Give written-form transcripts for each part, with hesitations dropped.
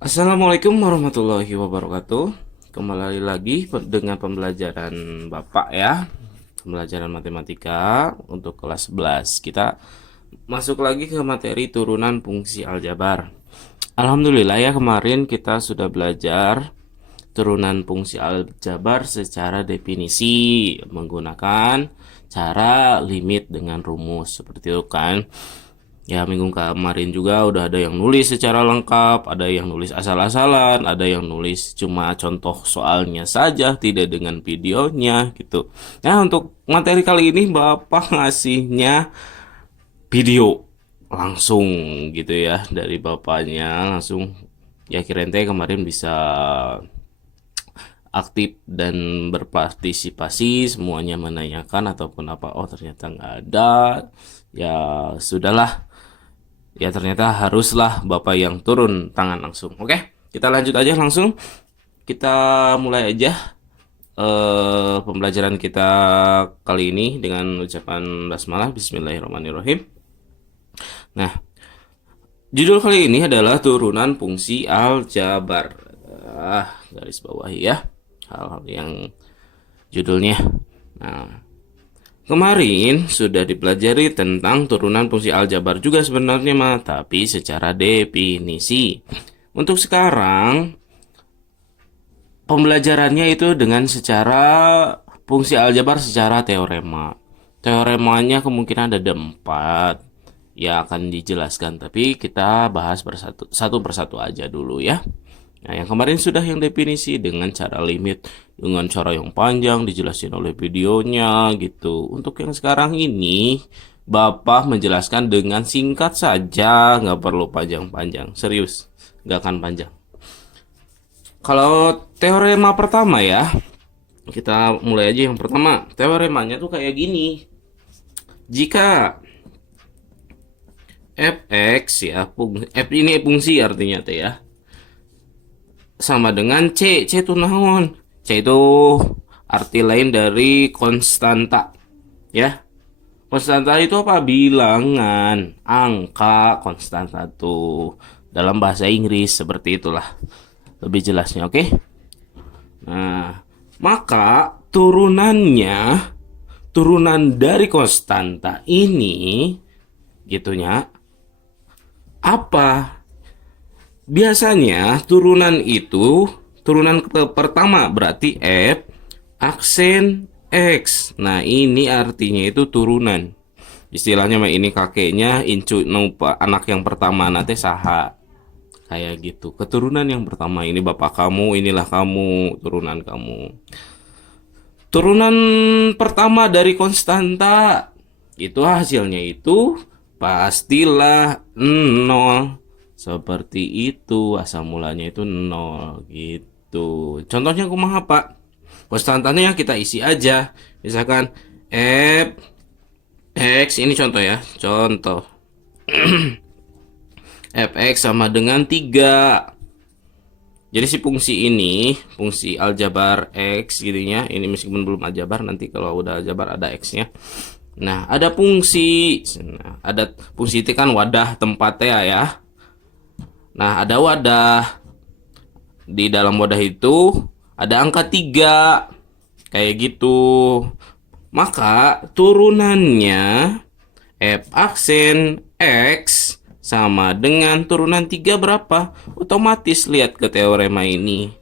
Assalamualaikum warahmatullahi wabarakatuh. Kembali lagi dengan pembelajaran Bapak ya. Pembelajaran matematika untuk kelas 11. Kita masuk lagi ke materi turunan fungsi aljabar. Alhamdulillah ya, kemarin kita sudah belajar turunan fungsi aljabar secara definisi menggunakan cara limit dengan rumus seperti itu kan. Ya, minggu kemarin juga udah ada yang nulis secara lengkap, ada yang nulis asal-asalan, ada yang nulis cuma contoh soalnya saja, tidak dengan videonya gitu. Nah, untuk materi kali ini Bapak ngasihnya video langsung gitu ya dari Bapaknya langsung. Ya, kirain teh kemarin bisa aktif dan berpartisipasi semuanya menanyakan ataupun apa, oh ternyata nggak ada, ya sudahlah. Ya ternyata haruslah Bapak yang turun tangan langsung. Oke, kita lanjut aja langsung. Kita mulai aja pembelajaran kita kali ini dengan ucapan basmalah Bismillahirrahmanirrahim. Nah, judul kali ini adalah turunan fungsi aljabar. Garis bawahi ya hal-hal yang judulnya. Nah, kemarin sudah dipelajari tentang turunan fungsi aljabar juga sebenarnya mah, tapi secara definisi. Untuk sekarang pembelajarannya itu dengan secara fungsi aljabar secara teorema. Teoremanya kemungkinan ada 4 yang akan dijelaskan, tapi kita bahas satu persatu aja dulu ya. Nah, yang kemarin sudah yang definisi dengan cara limit, dengan cara yang panjang dijelasin oleh videonya gitu. Untuk yang sekarang ini, Bapak menjelaskan dengan singkat saja, nggak perlu panjang-panjang. Serius, nggak akan panjang. Kalau teorema pertama ya, kita mulai aja yang pertama. Teoremanya tuh kayak gini. Jika fx ya, f ini fungsi artinya teh ya, sama dengan C itu naon? C itu arti lain dari konstanta ya. Konstanta itu apa? Bilangan, angka, konstanta tuh dalam bahasa Inggris seperti itulah lebih jelasnya, oke? Nah, maka turunan dari konstanta ini gitunya apa? Biasanya turunan pertama berarti F aksen X. Nah, ini artinya itu turunan. Istilahnya mah ini kakeknya incu nupa anak yang pertama nanti saha. Kayak gitu. Keturunan yang pertama ini bapak kamu, inilah kamu, turunan kamu. Turunan pertama dari konstanta itu hasilnya itu pastilah nol. Seperti itu, asal mulanya itu nol gitu. Contohnya kumaha Pak? Konstantanya kita isi aja. Misalkan f x ini contoh ya. Contoh fx sama dengan 3. Jadi si fungsi ini, fungsi aljabar X gitu ya. Ini meskipun belum aljabar, nanti kalau udah aljabar ada X-nya. Nah, ada fungsi. Nah, ada fungsi itu kan wadah tempatnya ya. Nah, ada wadah. Di dalam wadah itu ada angka 3. Kayak gitu. Maka turunannya F aksen X sama dengan turunan 3 berapa? Otomatis lihat ke teorema ini.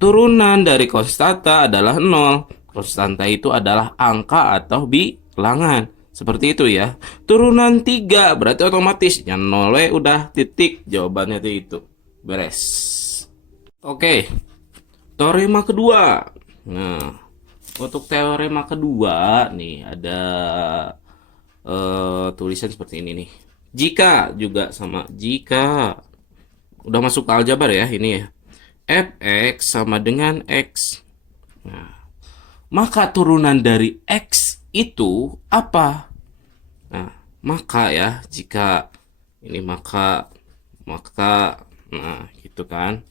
Turunan dari konstanta adalah 0. Konstanta itu adalah angka atau bilangan. Seperti itu ya. Turunan 3 berarti otomatis yang 0 udah titik. Jawabannya itu. Beres. Oke. Teorema kedua. Nah, untuk teorema kedua nih ada tulisan seperti ini nih. Jika juga sama jika udah masuk ke aljabar ya ini ya. Fx sama dengan x. Nah, maka turunan dari x itu apa? Nah, maka ya jika ini maka nah gitu kan.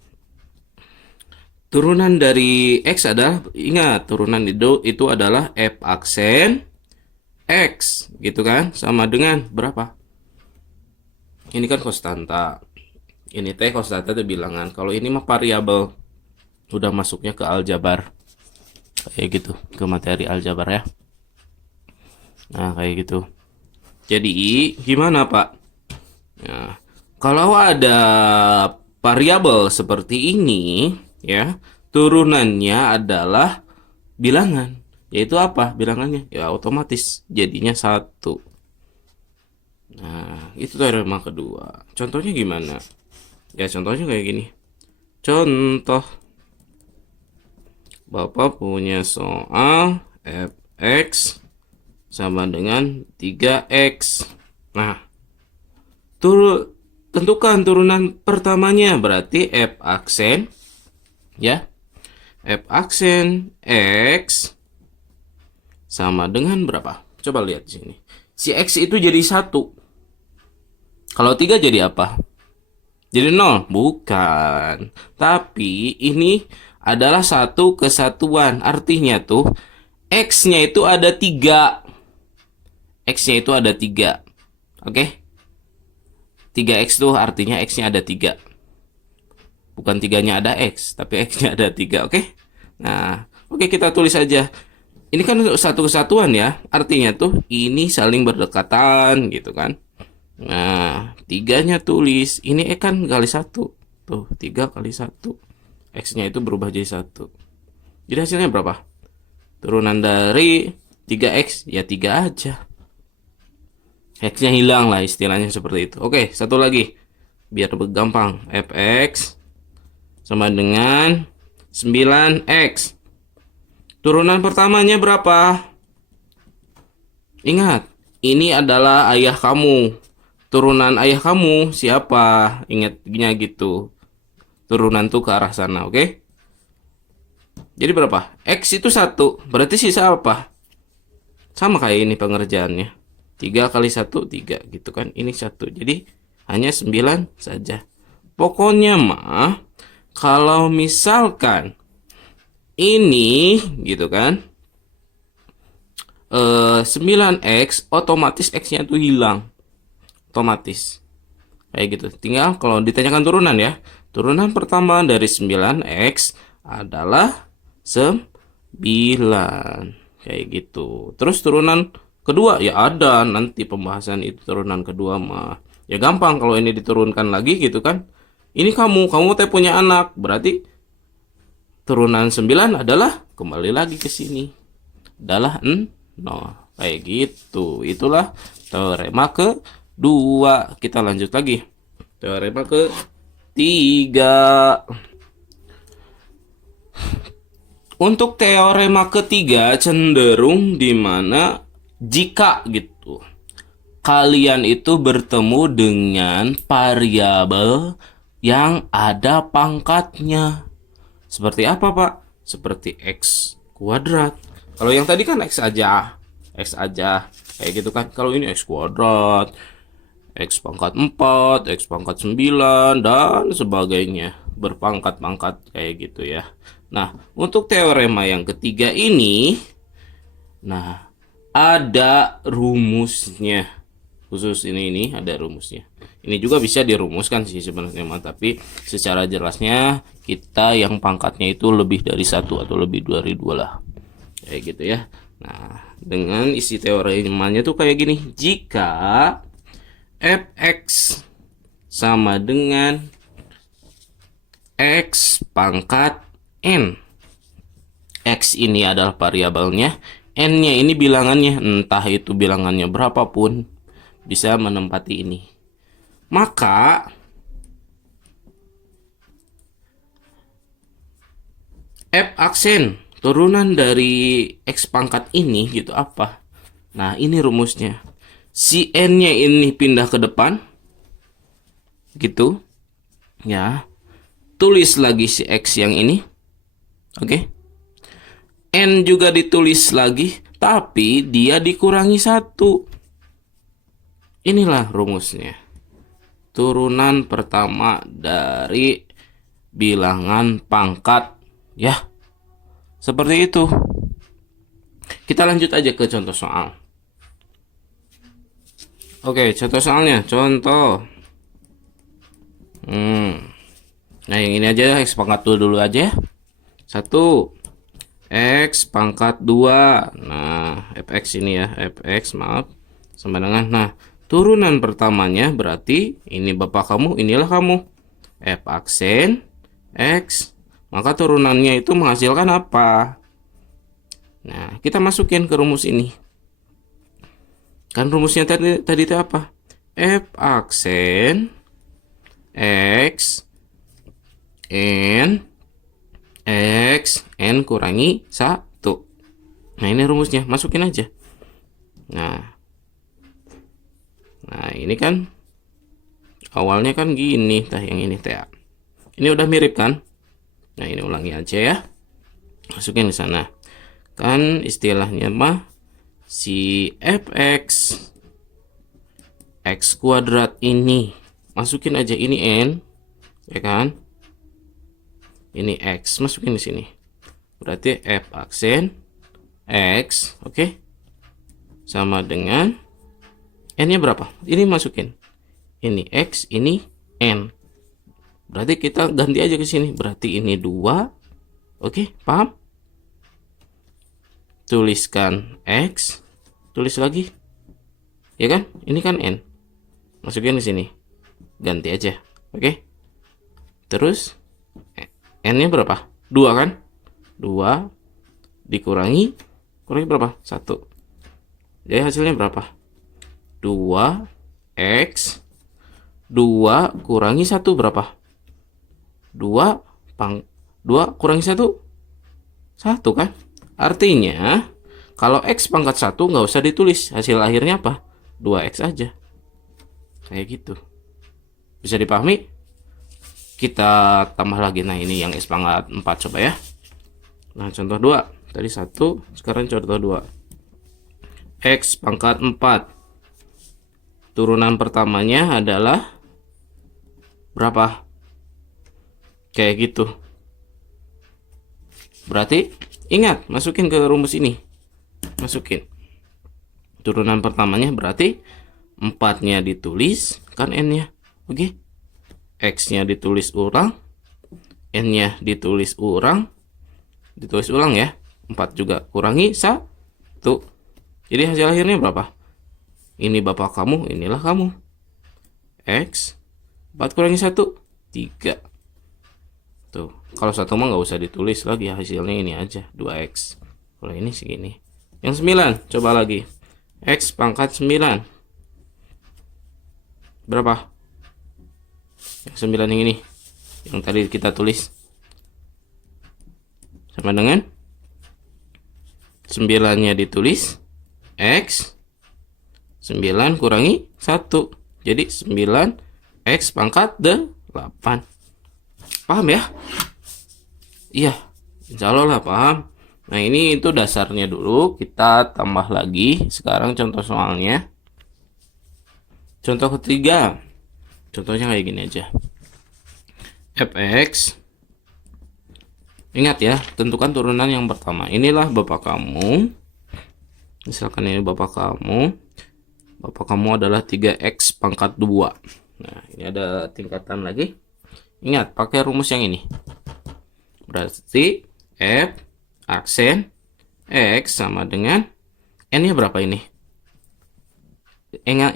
Turunan dari x adalah, ingat turunan itu adalah f aksen x gitu kan, sama dengan berapa? Ini kan konstanta. Ini teh kostata teh bilangan. Kalau ini mah variabel. Udah masuknya ke aljabar. Kayak gitu, ke materi aljabar ya. Nah, kayak gitu. Jadi, gimana, Pak? Nah, kalau ada variabel seperti ini, ya, turunannya adalah bilangan. Yaitu apa bilangannya? Ya, otomatis jadinya 1. Nah, itu teorema kedua. Contohnya gimana? Ya, contohnya kayak gini. Contoh, Bapak punya soal fx sama dengan 3x. Nah, tentukan turunan pertamanya, berarti f aksen ya. F aksen x sama dengan berapa? Coba lihat di sini. Si x itu jadi 1. Kalau 3 jadi apa? Jadi 0? Bukan. Tapi ini adalah satu kesatuan. Artinya tuh x-nya itu ada 3. X-nya itu ada 3. Oke? 3x tuh artinya x-nya ada 3. Bukan 3-nya ada x, tapi x-nya ada 3. Oke? Nah, oke, kita tulis aja. Ini kan satu kesatuan ya. Artinya tuh ini saling berdekatan gitu kan. Nah, 3-nya tulis. Ini kan kali 1. Tuh, 3 kali 1. X-nya itu berubah jadi 1. Jadi hasilnya berapa? Turunan dari 3x, ya 3 aja. X-nya hilang lah, istilahnya seperti itu. Oke, satu lagi. Biar gampang. Fx sama dengan 9x. Turunan pertamanya berapa? Ingat, ini adalah ayah kamu. Turunan ayah kamu siapa? Ingatnya gitu. Turunan tuh ke arah sana, oke? Jadi berapa? X itu 1. Berarti sisa apa? Sama kayak ini pengerjaannya. 3 kali 1, 3 gitu kan. Ini 1. Jadi hanya 9 saja. Pokoknya mah, kalau misalkan ini gitu kan, 9x, otomatis x-nya tuh hilang. Otomatis. Kayak gitu. Tinggal kalau ditanyakan turunan ya. Turunan pertama dari 9x adalah 9. Kayak gitu. Terus turunan kedua ya ada nanti pembahasan itu turunan kedua mah. Ya gampang kalau ini diturunkan lagi gitu kan. Ini kamu teh punya anak. Berarti turunan 9 adalah kembali lagi ke sini. Adalah 0. Kayak gitu. Itulah teorema kedua. Kita lanjut lagi. Teorema ketiga. Untuk teorema ketiga cenderung dimana jika gitu kalian itu bertemu dengan variabel yang ada pangkatnya. Seperti apa, Pak? Seperti x kuadrat. Kalau yang tadi kan x aja. X aja. Kayak gitu kan. Kalau ini x kuadrat, x pangkat 4, x pangkat 9, dan sebagainya. Berpangkat-pangkat kayak gitu ya. Nah, untuk teorema yang ketiga ini, nah, ada rumusnya. Khusus ini ada rumusnya. Ini juga bisa dirumuskan sih sebenarnya, tapi secara jelasnya kita yang pangkatnya itu lebih dari 1 atau lebih dari 2 lah. Kayak gitu ya. Nah, dengan isi teoremanya tuh kayak gini. Jika fx sama dengan x pangkat n. X ini adalah variabelnya, n-nya ini bilangannya, entah itu bilangannya berapapun bisa menempati ini. Maka f aksen turunan dari x pangkat ini gitu apa? Nah, ini rumusnya. Si n-nya ini pindah ke depan gitu. Ya. Tulis lagi si x yang ini. Oke. N juga ditulis lagi, tapi dia dikurangi 1. Inilah rumusnya. Turunan pertama dari bilangan pangkat. Ya, seperti itu. Kita lanjut aja ke contoh soal. Oke, contoh soalnya. Contoh. Nah, yang ini aja X pangkat 2 dulu aja. 1 X pangkat 2. Nah, fx ini ya, fx maaf. Sama dengan, nah, turunan pertamanya berarti ini bapak kamu, inilah kamu. F aksen X. Maka turunannya itu menghasilkan apa? Nah, kita masukin ke rumus ini. Kan rumusnya tadi itu apa? F aksen X N X N kurangi 1. Nah, ini rumusnya, masukin aja. Nah, ini kan awalnya kan gini, tah yang ini teh. Ini udah mirip kan? Nah, ini ulangi aja ya. Masukin ke sana. Kan istilahnya mah si fx x kuadrat ini masukin aja, ini n ya kan, ini x masukin di sini, berarti f aksen x, oke, sama dengan n nya berapa, ini masukin, ini x, ini n, berarti kita ganti aja ke sini, berarti ini 2, oke, paham? Tuliskan x, tulis lagi ya kan, ini kan n, masukin di sini, ganti aja, oke. Terus n nya berapa, 2 kan, 2 dikurangi berapa, 1, jadi hasilnya berapa, 2x 2 kurangi 1 berapa, 2 kurangi 1 1 kan. Artinya kalau x pangkat 1 nggak usah ditulis, hasil akhirnya apa, 2x aja, kayak gitu. Bisa dipahami? Kita tambah lagi. Nah, ini yang x pangkat 4 coba ya. Nah, contoh 2 tadi 1, sekarang contoh 2, x pangkat 4, turunan pertamanya adalah berapa, kayak gitu. Berarti ingat, masukin ke rumus ini, masukin turunan pertamanya, berarti 4-nya ditulis kan, n-nya, oke, x-nya ditulis ulang, n-nya ditulis ulang ya, 4 juga kurangi 1, jadi hasil akhirnya berapa, ini bapak kamu, inilah kamu, x 4 kurangi 1 3. Tuh, kalau 1 mah nggak usah ditulis lagi, hasilnya ini aja, 2x. Kalau ini segini. Yang 9 coba lagi, x pangkat 9 berapa, yang 9 yang ini, yang tadi kita tulis, sama dengan 9-nya ditulis x 9 kurangi 1, jadi 9x pangkat 8. Paham ya? Iya, insya Allah lah paham. Nah, ini itu dasarnya dulu, kita tambah lagi sekarang contoh soalnya. Contoh ketiga, contohnya kayak gini aja, fx, ingat ya, tentukan turunan yang pertama, inilah bapak kamu, misalkan ini bapak kamu adalah 3x pangkat 2. Nah, ini ada tingkatan lagi, ingat pakai rumus yang ini, berarti f aksen x sama dengan n nya berapa ini, ingat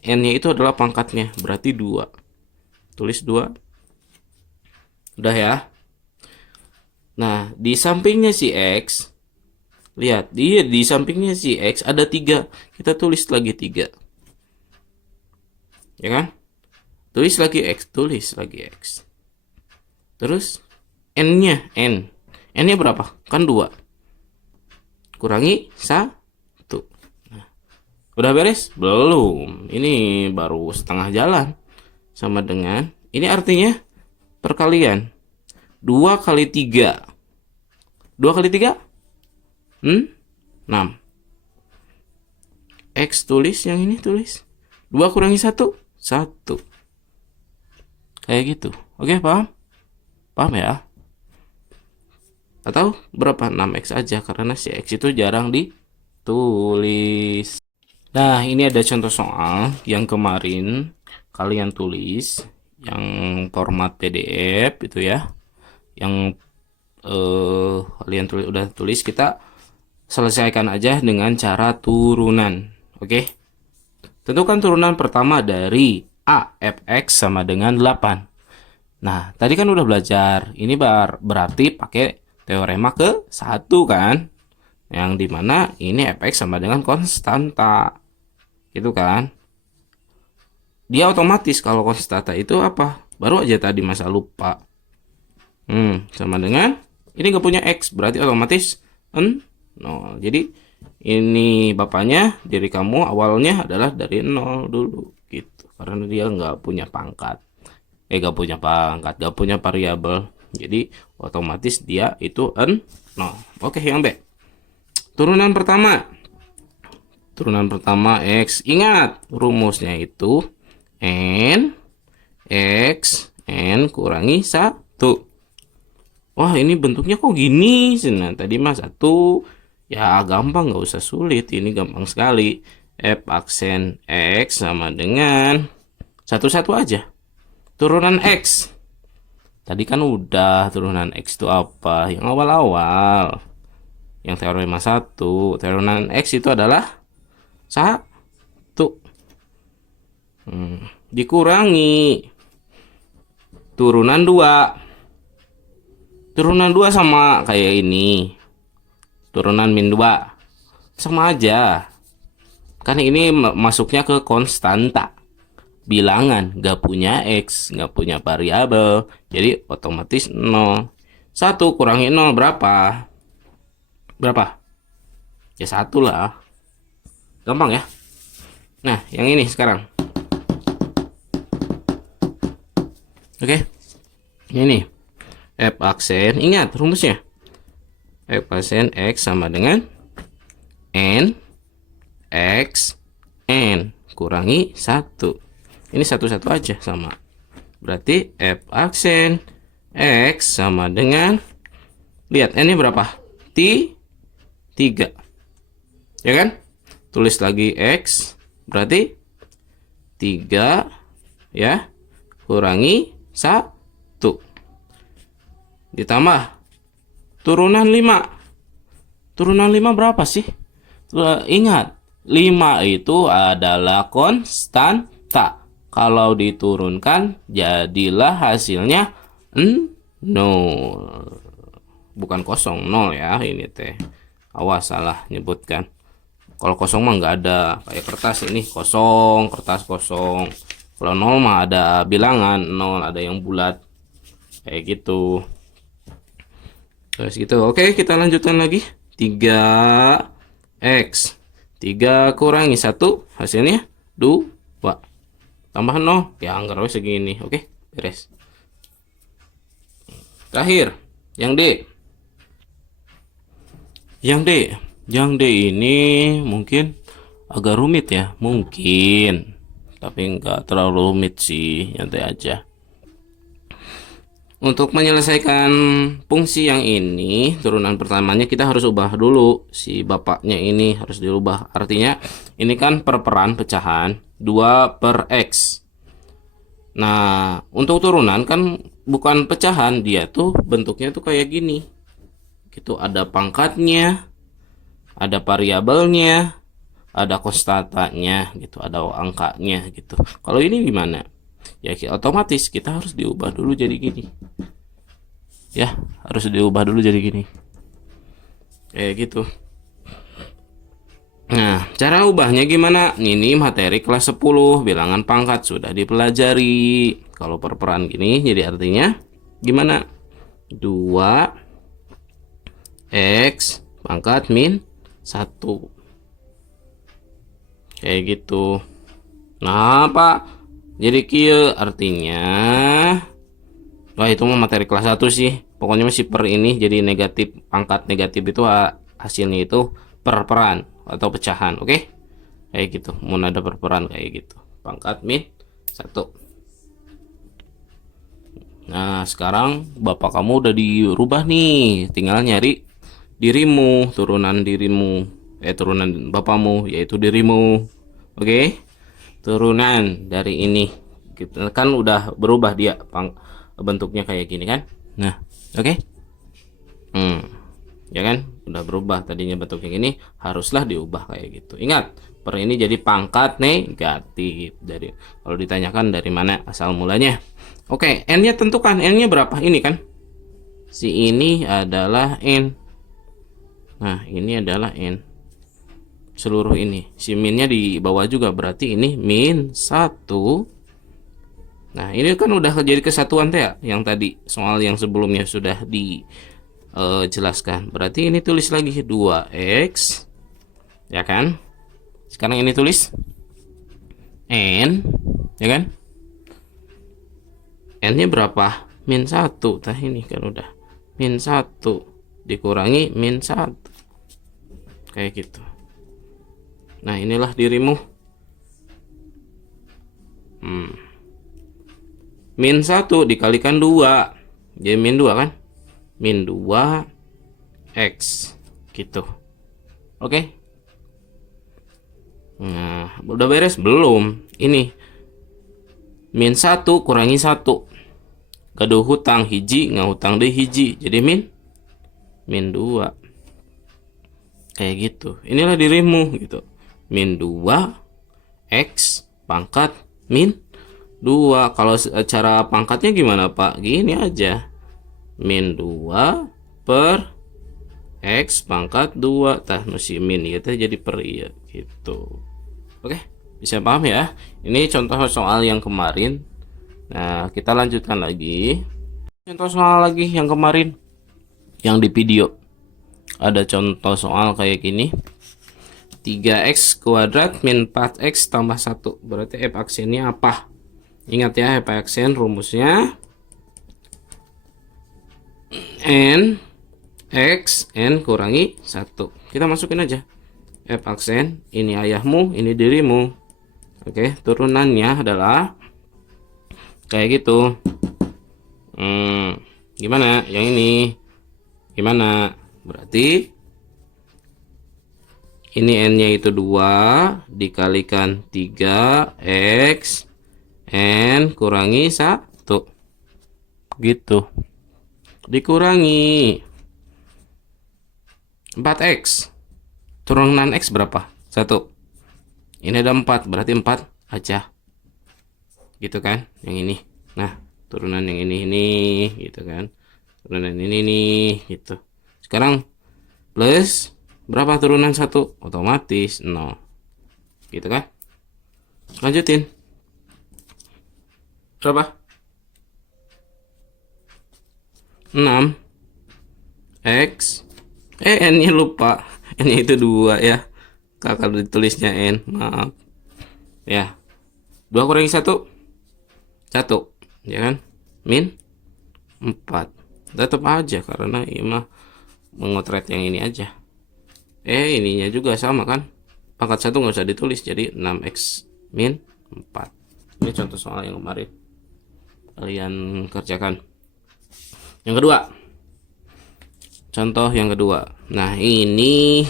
n nya itu adalah pangkatnya, berarti 2, tulis 2, udah ya. Nah, di sampingnya si x, lihat, di sampingnya si x ada 3, kita tulis lagi 3, ya kan, tulis lagi x, terus n nya berapa, kan 2 kurangi 1. Nah, udah beres? Belum, ini baru setengah jalan, sama dengan ini, artinya perkalian 2 kali 3, 2 kali 3 6, x tulis, yang ini tulis 2 kurangi 1 1, kayak gitu. Oke, paham ya? Atau berapa, 6x aja, karena si x itu jarang ditulis. Nah, ini ada contoh soal yang kemarin kalian tulis, yang format PDF itu ya, yang kalian udah tulis, kita selesaikan aja dengan cara turunan. Oke, tentukan turunan pertama dari A, fx sama dengan 8. Nah, tadi kan udah belajar, ini berarti pakai teorema ke 1 kan, yang dimana ini fx sama dengan konstanta gitu kan. Dia otomatis kalau konstanta itu apa, baru aja tadi masa lupa. Sama dengan ini nggak punya x, berarti otomatis 0. Jadi ini bapaknya diri kamu awalnya adalah dari 0 dulu gitu, karena dia nggak punya pangkat, nggak punya variabel, jadi otomatis dia itu 0. Oke, yang B, turunan pertama x. Ingat rumusnya itu n x n kurangi 1. Wah, ini bentuknya kok gini? Nah, tadi mah 1. Ya, gampang, nggak usah sulit. Ini gampang sekali. F aksen X sama dengan satu-satu aja. Turunan X. Tadi kan udah turunan X itu apa? Yang awal-awal. Yang teorema 1. Turunan X itu adalah 1. Dikurangi turunan 2. Turunan 2 sama kayak ini. Turunan min 2. Sama aja. Kan ini masuknya ke konstanta. Bilangan, nggak punya X, nggak punya variabel. Jadi otomatis 0. 1 kurangi 0 berapa? Berapa? Ya 1 lah. Gampang ya. Nah, yang ini sekarang. Oke. Ini. F aksen, ingat rumusnya. F aksen X sama dengan N X N kurangi 1. Ini satu-satu aja sama. Berarti F aksen X sama dengan, lihat N-nya berapa? 3. Ya kan? Tulis lagi X, berarti 3 ya, kurangi 1. Ditambah turunan 5. Turunan 5 berapa sih? Ingat, 5 itu adalah konstanta. Kalau diturunkan, jadilah hasilnya 0. Bukan 0 ya, ini teh. Awas salah nyebutkan. Kalau kosong mah nggak ada, kayak kertas ini kosong, kertas kosong. Kalau 0 mah ada bilangan 0, ada yang bulat. Kayak gitu. Terus gitu. Oke, kita lanjutkan lagi. 3x. 3 kurangi 1 hasilnya 2. Tambah 0. Ya, anggap segini. Oke, beres. Terakhir, yang D. Yang D ini mungkin agak rumit ya, mungkin. Tapi nggak terlalu rumit sih, nyantai aja. Untuk menyelesaikan fungsi yang ini, turunan pertamanya kita harus ubah dulu. Si bapaknya ini harus dirubah. Artinya ini kan perperan pecahan 2 per X. Nah, untuk turunan kan bukan pecahan, dia tuh bentuknya tuh kayak gini. Gitu, ada pangkatnya, ada variabelnya, ada konstantanya gitu, ada angkanya gitu. Kalau ini gimana? Ya otomatis kita harus diubah dulu jadi gini. Ya, harus diubah dulu jadi gini. Kayak gitu. Nah, cara ubahnya gimana? Ini materi kelas 10, bilangan pangkat sudah dipelajari. Kalau perperan gini, jadi artinya gimana? 2x pangkat min 1. Kayak gitu. Nah, Pak. Jadi kia artinya, wah itu mah materi kelas 1 sih. Pokoknya masih per ini jadi negatif, pangkat negatif itu hasilnya itu perperan atau pecahan. Oke? Kayak gitu. Mau ada perperan kayak gitu. Pangkat min 1. Nah, sekarang bapak kamu udah dirubah nih. Tinggal nyari dirimu, turunan dirimu. Turunan bapakmu yaitu dirimu. Oke? Turunan dari ini kita kan udah berubah dia bentuknya kayak gini kan. Nah, oke. Ya kan udah berubah, tadinya bentuknya gini haruslah diubah kayak gitu. Ingat, per ini jadi pangkat negatif. Dari kalau ditanyakan dari mana asal mulanya. Oke, n-nya tentukan, n-nya berapa ini kan. Si ini adalah n. Nah, ini adalah n. Seluruh ini. Si minnya di bawah juga, berarti ini min 1. Nah, ini kan udah jadi kesatuan teh ya, yang tadi soal yang sebelumnya sudah dijelaskan. Berarti ini tulis lagi 2x, ya kan? Sekarang ini tulis n, ya kan? N-nya berapa? Min 1. Tah ini kan udah min 1 dikurangi min 1. Kayak gitu. Nah, inilah dirimu. Min 1 dikalikan 2. Jadi min 2 kan? Min 2 X gitu. Oke. Nah, udah beres belum? Ini min 1 kurangi 1. Gaduh hutang hiji, ngahutang deh hiji. Jadi min 2. Kayak gitu. Inilah dirimu gitu. Min 2 X pangkat min 2. Kalau cara pangkatnya gimana Pak? Gini aja. Min 2 per X pangkat 2. Tah mesti min gitu jadi per iya gitu. Oke, bisa paham ya? Ini contoh soal yang kemarin. Nah, kita lanjutkan lagi. Contoh soal lagi yang kemarin yang di video. Ada contoh soal kayak gini. 3x kuadrat min 4x tambah 1. Berarti f aksennya apa? Ingat ya, f aksen rumusnya n x n kurangi 1. Kita masukin aja. F aksen, ini ayahmu, ini dirimu. Oke, turunannya adalah kayak gitu. Gimana? Yang ini gimana? Berarti ini n-nya itu 2 dikalikan 3x n kurangi 1 gitu. Dikurangi 4x. Turunan x berapa? 1. Ini ada 4, berarti 4 aja. Gitu kan? Yang ini. Nah, turunan yang ini gitu kan. Turunan ini nih gitu. Sekarang plus berapa turunan 1? Otomatis 0. Gitu kan? Lanjutin. Berapa? 6 X n-nya lupa. N-nya itu 2 ya. Kakak ditulisnya n, maaf. Ya. 2 kurangi 1 1, ya kan? Min 4. Tetap aja karena ini mah mengotret yang ini aja. Ininya juga sama kan? Pangkat 1 nggak usah ditulis, jadi 6x min 4. Ini contoh soal yang kemarin kalian kerjakan. Yang kedua, contoh yang kedua. Nah, ini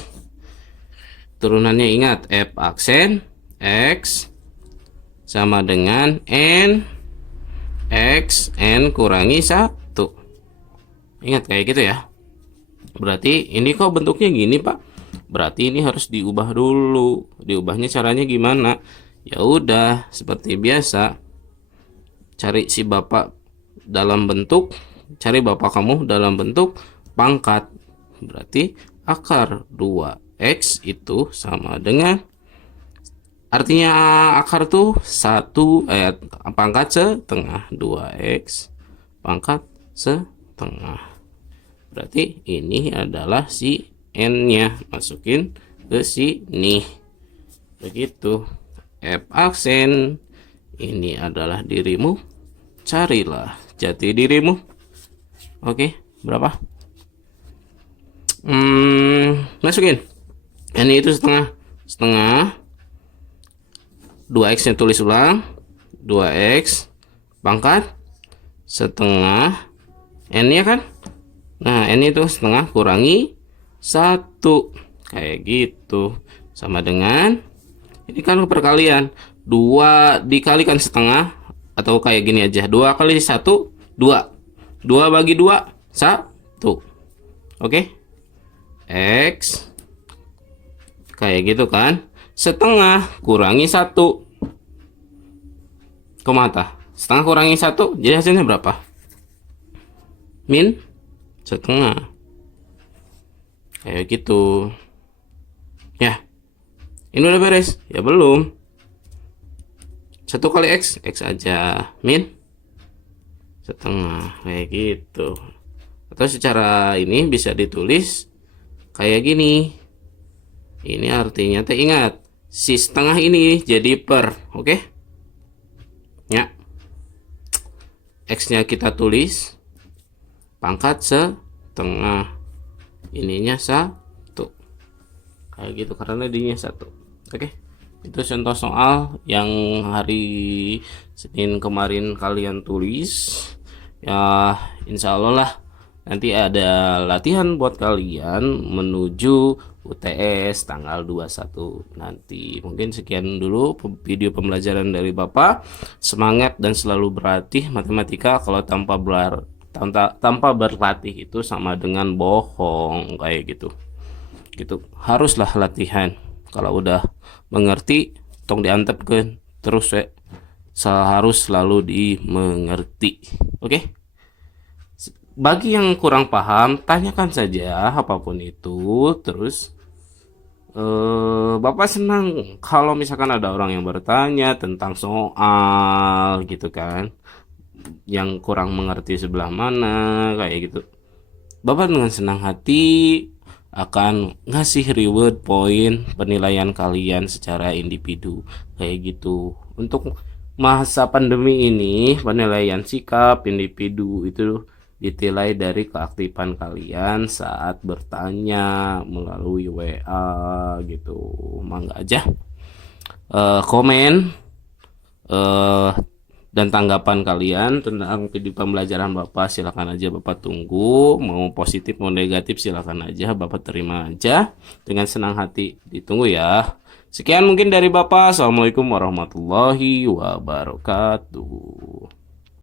turunannya ingat, f aksen x sama dengan n x n kurangi 1. Ingat kayak gitu ya. Berarti ini kok bentuknya gini Pak? Berarti ini harus diubah dulu. Diubahnya caranya gimana? Ya udah, seperti biasa. Cari si bapak dalam bentuk, cari bapak kamu dalam bentuk pangkat. Berarti akar 2x itu sama dengan, artinya akar tuh 1 pangkat setengah 2x pangkat setengah. Berarti ini adalah si n-nya, masukin ke sini. Begitu. F aksen, ini adalah dirimu. Carilah jati dirimu. Oke, berapa? Masukin. N itu setengah. Setengah. 2x nya tulis ulang. 2x pangkat setengah n nya kan. Nah, n itu setengah kurangi 1. Kayak gitu. Sama dengan, ini kan perkalian. 2 dikalikan setengah Atau kayak gini aja, 2 kali 1 2, 2 bagi 2 1. Oke, X kayak gitu kan, setengah kurangi 1 komata, setengah kurangi 1 jadi hasilnya berapa? Min setengah. Kayak gitu ya. Ini udah beres? Ya belum. 1 kali X, X aja, min setengah, kayak gitu. Atau secara ini bisa ditulis kayak gini. Ini artinya teh, ingat, si setengah ini jadi per, oke? Ya, X-nya kita tulis pangkat setengah, ininya 1, kayak gitu karena D-nya 1. Oke, itu contoh soal yang hari Senin kemarin kalian tulis ya. Insya Allah lah nanti ada latihan buat kalian menuju UTS tanggal 21 nanti. Mungkin sekian dulu video pembelajaran dari Bapak. Semangat dan selalu berlatih matematika. Kalau tanpa berlatih itu sama dengan bohong, kayak gitu. Gitu. Haruslah latihan. Kalau udah mengerti tong diantepkeun terus harus selalu dimengerti. Oke? Bagi yang kurang paham, tanyakan saja apapun itu. Terus Bapak senang kalau misalkan ada orang yang bertanya tentang soal gitu kan, yang kurang mengerti sebelah mana, kayak gitu. Bapak dengan senang hati akan ngasih reward poin penilaian kalian secara individu, kayak gitu. Untuk masa pandemi ini, penilaian sikap individu itu ditilai dari keaktifan kalian saat bertanya melalui WA gitu. Mangga aja komen dan tanggapan kalian tentang video pembelajaran Bapak, silakan aja Bapak tunggu. Mau positif mau negatif silakan aja Bapak terima aja, dengan senang hati ditunggu ya. Sekian mungkin dari Bapak. Assalamualaikum warahmatullahi wabarakatuh.